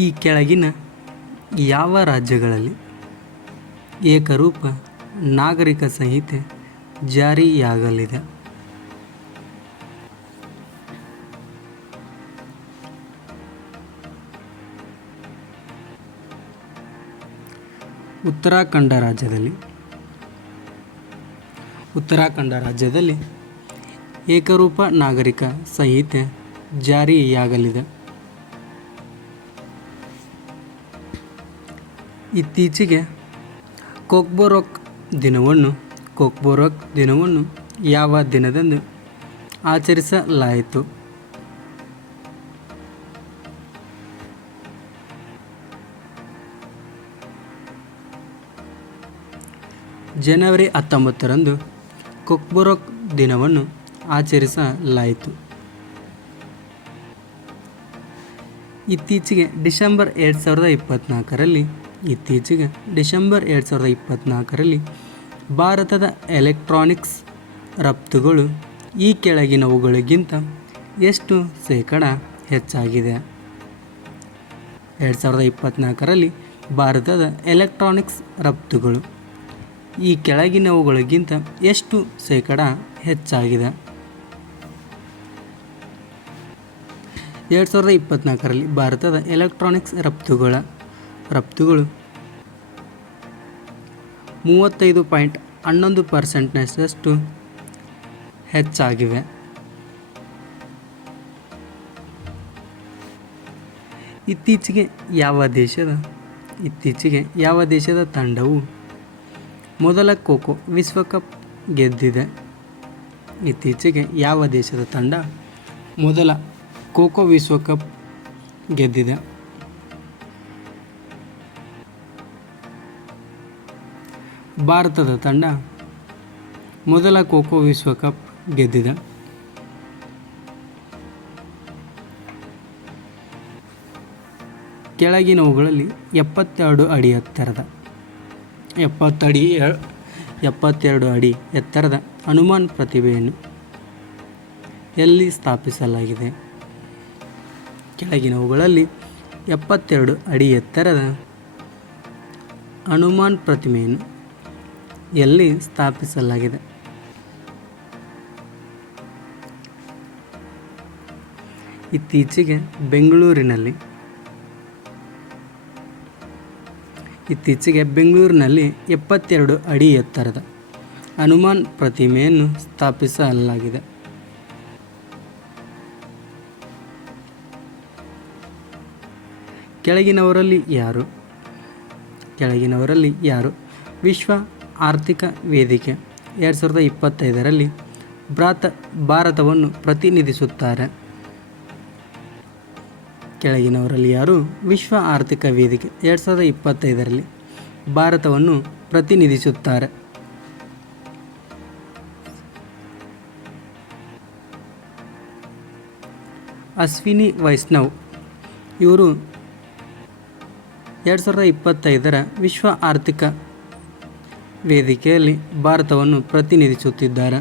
ಈ ಕೆಳಗಿನ ಯಾವ ರಾಜ್ಯಗಳಲ್ಲಿ ಏಕರೂಪ ನಾಗರಿಕ ಸಂಹಿತೆ ಜಾರಿಯಾಗಲಿದೆ? ಉತ್ತರಾಖಂಡ ರಾಜ್ಯದಲ್ಲಿ ಏಕರೂಪ ನಾಗರಿಕ ಸಂಹಿತೆ ಜಾರಿಯಾಗಲಿದೆ. ಇತ್ತೀಚೆಗೆ ಕೊಕ್ಬೊರಕ್ ದಿನವನ್ನು ಯಾವ ದಿನದಂದು ಆಚರಿಸಲಾಯಿತು? ಜನವರಿ 19ರಂದು ಕೊಕ್ಬೊರಕ್ ದಿನವನ್ನು ಆಚರಿಸಲಾಯಿತು. ಇತ್ತೀಚೆಗೆ ಡಿಸೆಂಬರ್ 2024ರಲ್ಲಿ ಭಾರತದ ಎಲೆಕ್ಟ್ರಾನಿಕ್ಸ್ ರಫ್ತುಗಳು ಈ ಕೆಳಗಿನವುಗಳಿಗಿಂತ ಎಷ್ಟು ಶೇಕಡ ಹೆಚ್ಚಾಗಿದೆ? 2024ರಲ್ಲಿ ಭಾರತದ ಎಲೆಕ್ಟ್ರಾನಿಕ್ಸ್ ರಫ್ತುಗಳು ಈ ಕೆಳಗಿನವುಗಳಿಗಿಂತ ಎಷ್ಟು ಶೇಕಡ ಹೆಚ್ಚಾಗಿದೆ? 2024ರಲ್ಲಿ ಭಾರತದ ಎಲೆಕ್ಟ್ರಾನಿಕ್ಸ್ ರಫ್ತುಗಳು 35.11%ನಷ್ಟು ಹೆಚ್ಚಾಗಿವೆ. ಇತ್ತೀಚೆಗೆ ಯಾವ ದೇಶದ ತಂಡವು ಮೊದಲ ಖೋ-ಖೋ ವಿಶ್ವಕಪ್ ಗೆದ್ದಿದೆ? ಇತ್ತೀಚೆಗೆ ಯಾವ ದೇಶದ ತಂಡ ಮೊದಲ ಖೋ-ಖೋ ವಿಶ್ವಕಪ್ ಗೆದ್ದಿದೆ? ಭಾರತದ ತಂಡ ಮೊದಲ ಖೋ-ಖೋ ವಿಶ್ವಕಪ್ ಗೆದ್ದಿದೆ. ಕೆಳಗಿನವುಗಳಲ್ಲಿ 72 ಅಡಿ ಎತ್ತರದ ಹನುಮಾನ್ ಪ್ರತಿಮೆಯನ್ನು ಎಲ್ಲಿ ಸ್ಥಾಪಿಸಲಾಗಿದೆ? ಕೆಳಗಿನವುಗಳಲ್ಲಿ 72 ಅಡಿ ಎತ್ತರದ ಹನುಮಾನ್ ಪ್ರತಿಮೆಯನ್ನು ಎಲ್ಲಿ ಸ್ಥಾಪಿಸಲಾಗಿದೆ? ಇತ್ತೀಚೆಗೆ ಬೆಂಗಳೂರಿನಲ್ಲಿ 72 ಅಡಿ ಎತ್ತರದ ಹನುಮಾನ್ ಪ್ರತಿಮೆಯನ್ನು ಸ್ಥಾಪಿಸಲಾಗಿದೆ. ಕೆಳಗಿನವರಲ್ಲಿ ಯಾರು ವಿಶ್ವ ಆರ್ಥಿಕ ವೇದಿಕೆ 2025ರಲ್ಲಿ ಭಾರತವನ್ನು ಪ್ರತಿನಿಧಿಸುತ್ತಾರೆ? ಕೆಳಗಿನವರಲ್ಲಿ ಯಾರು ವಿಶ್ವ ಆರ್ಥಿಕ ವೇದಿಕೆ 2025ರಲ್ಲಿ ಭಾರತವನ್ನು ಪ್ರತಿನಿಧಿಸುತ್ತಾರೆ? ಅಶ್ವಿನಿ ವೈಷ್ಣವ್ ಇವರು 2025ರ ವಿಶ್ವ ಆರ್ಥಿಕ ವೇದಿಕೆಯಲ್ಲಿ ಭಾರತವನ್ನು ಪ್ರತಿನಿಧಿಸುತ್ತಿದ್ದಾರೆ.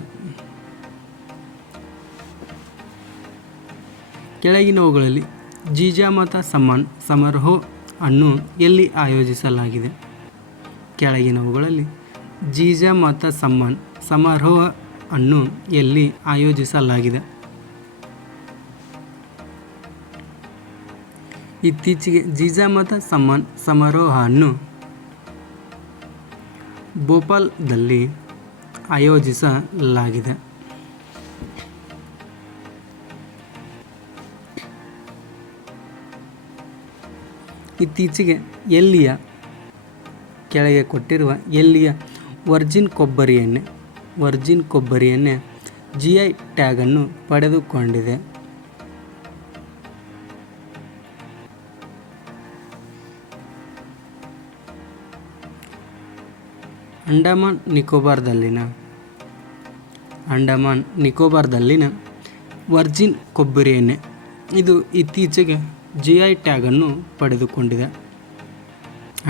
ಕೆಳಗಿನವುಗಳಲ್ಲಿ ಜಿಜಾಮತ ಸಮ್ಮಾನ್ ಸಮಾರೋಹ ಅನ್ನು ಎಲ್ಲಿ ಆಯೋಜಿಸಲಾಗಿದೆ? ಕೆಳಗಿನವುಗಳಲ್ಲಿ ಜಿಜಾಮತ ಸಮ್ಮಾನ್ ಸಮಾರೋಹ ಅನ್ನು ಎಲ್ಲಿ ಆಯೋಜಿಸಲಾಗಿದೆ? ಇತ್ತೀಚೆಗೆ ಜಿಜಾಮತ ಸಮ್ಮಾನ್ ಸಮಾರೋಹ ಅನ್ನು ಭೋಪಾಲ್ದಲ್ಲಿ ಆಯೋಜಿಸಲಾಗಿದೆ. ಇತ್ತೀಚೆಗೆ ಕೆಳಗೆ ಕೊಟ್ಟಿರುವ ಎಲ್ಲಿಯ ವರ್ಜಿನ್ ಕೊಬ್ಬರಿ ಎಣ್ಣೆ GI ಟ್ಯಾಗನ್ನು ಪಡೆದುಕೊಂಡಿದೆ? ಅಂಡಮಾನ್ ನಿಕೋಬಾರ್ದಲ್ಲಿನ ವರ್ಜಿನ್ ಕೊಬ್ಬರಿ ಎಣ್ಣೆ ಇದು ಇತ್ತೀಚೆಗೆ GI ಟ್ಯಾಗನ್ನು ಪಡೆದುಕೊಂಡಿದೆ.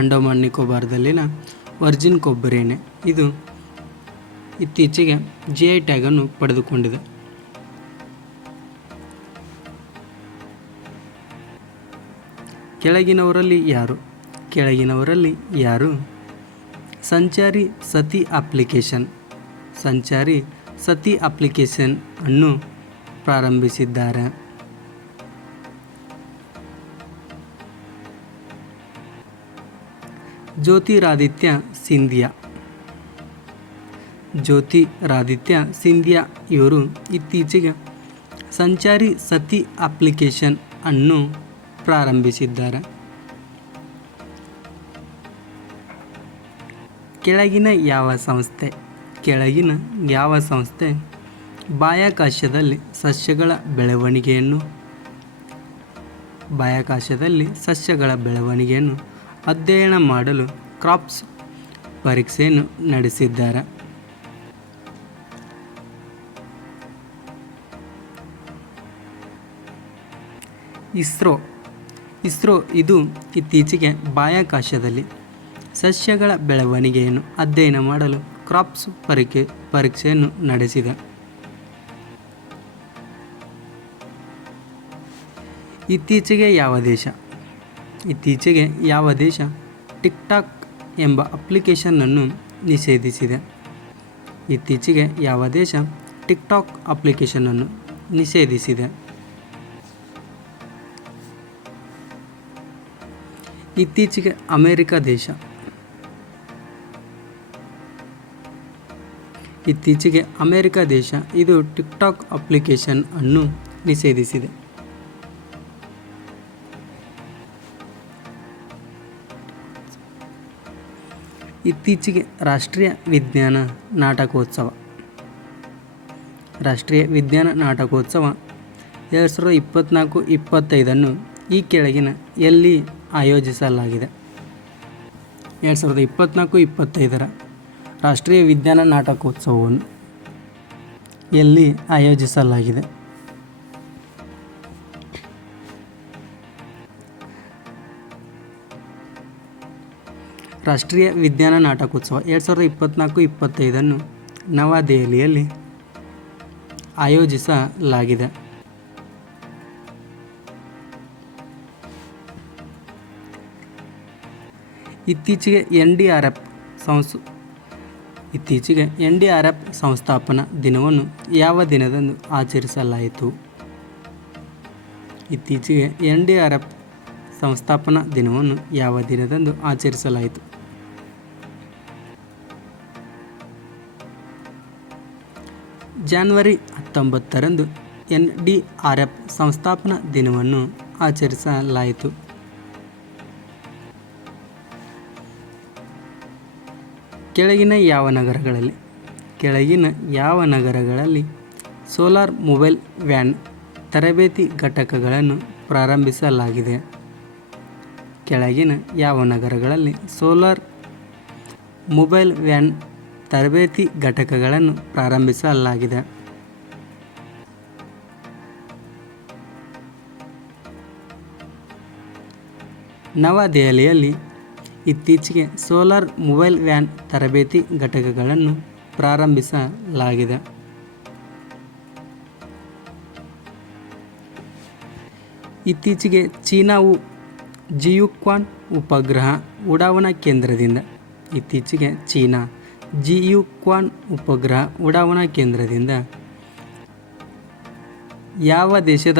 ಅಂಡಮಾನ್ ನಿಕೋಬಾರ್ದಲ್ಲಿನ ವರ್ಜಿನ್ ಕೊಬ್ಬರಿ ಎಣ್ಣೆ ಇದು ಇತ್ತೀಚೆಗೆ GI ಟ್ಯಾಗನ್ನು ಪಡೆದುಕೊಂಡಿದೆ. ಕೆಳಗಿನವರಲ್ಲಿ ಯಾರು ಕೆಳಗಿನವರಲ್ಲಿ ಯಾರು ಸಂಚಾರಿ ಸತಿ ಅಪ್ಲಿಕೇಶನ್ ಸಂಚಾರಿ ಸತಿ ಅಪ್ಲಿಕೇಶನ್ ಅನ್ನು ಪ್ರಾರಂಭಿಸಿದ್ದಾರೆ? ಜ್ಯೋತಿರಾದಿತ್ಯ ಸಿಂಧಿಯಾ. ಜ್ಯೋತಿರಾದಿತ್ಯ ಸಿಂಧಿಯಾ ಇವರು ಇತ್ತೀಚೆಗೆ ಸಂಚಾರಿ ಸತಿ ಅಪ್ಲಿಕೇಶನ್ ಅನ್ನು ಪ್ರಾರಂಭಿಸಿದ್ದಾರೆ. ಕೆಳಗಿನ ಯಾವ ಸಂಸ್ಥೆ ಬಾಹ್ಯಾಕಾಶದಲ್ಲಿ ಸಸ್ಯಗಳ ಬೆಳವಣಿಗೆಯನ್ನು ಅಧ್ಯಯನ ಮಾಡಲು ಕ್ರಾಪ್ಸ್ ಪರೀಕ್ಷೆಯನ್ನು ನಡೆಸಿದ್ದಾರೆ? ಇಸ್ರೋ ಇದು ಇತ್ತೀಚೆಗೆ ಬಾಹ್ಯಾಕಾಶದಲ್ಲಿ ಸಸ್ಯಗಳ ಬೆಳವಣಿಗೆಯನ್ನು ಅಧ್ಯಯನ ಮಾಡಲು ಕ್ರಾಪ್ಸ್ ಪರೀಕ್ಷೆಯನ್ನು ನಡೆಸಿದೆ. ಇತ್ತೀಚೆಗೆ ಯಾವ ದೇಶ ಟಿಕ್ಟಾಕ್ ಎಂಬ ಅಪ್ಲಿಕೇಶನ್ನನ್ನು ನಿಷೇಧಿಸಿದೆ? ಇತ್ತೀಚೆಗೆ ಯಾವ ದೇಶ ಟಿಕ್ಟಾಕ್ ಅಪ್ಲಿಕೇಶನ್ನನ್ನು ನಿಷೇಧಿಸಿದೆ? ಇತ್ತೀಚೆಗೆ ಅಮೆರಿಕ ದೇಶ ಇದು ಟಿಕ್ಟಾಕ್ ಅಪ್ಲಿಕೇಶನ್ ಅನ್ನು ನಿಷೇಧಿಸಿದೆ. ಇತ್ತೀಚೆಗೆ ರಾಷ್ಟ್ರೀಯ ವಿಜ್ಞಾನ ನಾಟಕೋತ್ಸವ 2024-25 ಈ ಕೆಳಗಿನ ಎಲ್ಲಿ ಆಯೋಜಿಸಲಾಗಿದೆ? 2024-25 ರಾಷ್ಟ್ರೀಯ ವಿಜ್ಞಾನ ನಾಟಕೋತ್ಸವವನ್ನು ಎಲ್ಲಿ ಆಯೋಜಿಸಲಾಗಿದೆ? ರಾಷ್ಟ್ರೀಯ ವಿಜ್ಞಾನ ನಾಟಕೋತ್ಸವ 2024-25 ನವದೆಹಲಿಯಲ್ಲಿ ಆಯೋಜಿಸಲಾಗಿದೆ. ಇತ್ತೀಚೆಗೆ NDRF ಸಂಸ್ಥಾಪನಾ ದಿನವನ್ನು ಯಾವ ದಿನದಂದು ಆಚರಿಸಲಾಯಿತು? ಇತ್ತೀಚೆಗೆ NDRF ಸಂಸ್ಥಾಪನಾ ದಿನವನ್ನು ಯಾವ ದಿನದಂದು ಆಚರಿಸಲಾಯಿತು? ಜನವರಿ 19ರಂದು NDRF ಸಂಸ್ಥಾಪನಾ ದಿನವನ್ನು ಆಚರಿಸಲಾಯಿತು. ಕೆಳಗಿನ ಯಾವ ನಗರಗಳಲ್ಲಿ ಸೋಲಾರ್ ಮೊಬೈಲ್ ವ್ಯಾನ್ ತರಬೇತಿ ಘಟಕಗಳನ್ನು ಪ್ರಾರಂಭಿಸಲಾಗಿದೆ? ಕೆಳಗಿನ ಯಾವ ನಗರಗಳಲ್ಲಿ ಸೋಲಾರ್ ಮೊಬೈಲ್ ವ್ಯಾನ್ ತರಬೇತಿ ಘಟಕಗಳನ್ನು ಪ್ರಾರಂಭಿಸಲಾಗಿದೆ? ನವದೆಹಲಿಯಲ್ಲಿ ಇತ್ತೀಚೆಗೆ ಸೋಲಾರ್ ಮೊಬೈಲ್ ವ್ಯಾನ್ ತರಬೇತಿ ಘಟಕಗಳನ್ನು ಪ್ರಾರಂಭಿಸಲಾಗಿದೆ. ಇತ್ತೀಚೆಗೆ ಚೀನಾವು ಜಿಯುಕ್ವಾನ್ ಉಪಗ್ರಹ ಉಡಾವಣಾ ಕೇಂದ್ರದಿಂದ ಯಾವ ದೇಶದ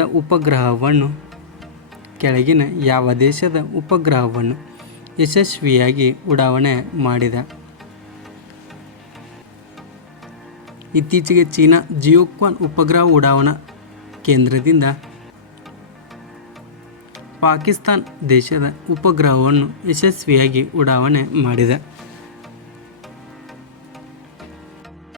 ಉಪಗ್ರಹವನ್ನು ಯಶಸ್ವಿಯಾಗಿ ಉಡಾವಣೆ ಮಾಡಿದೆ? ಇತ್ತೀಚೆಗೆ ಚೀನಾ ಜಿಯುಕ್ವಾನ್ ಉಪಗ್ರಹ ಉಡಾವಣಾ ಕೇಂದ್ರದಿಂದ ಪಾಕಿಸ್ತಾನ್ ದೇಶದ ಉಪಗ್ರಹವನ್ನು ಯಶಸ್ವಿಯಾಗಿ ಉಡಾವಣೆ ಮಾಡಿದೆ.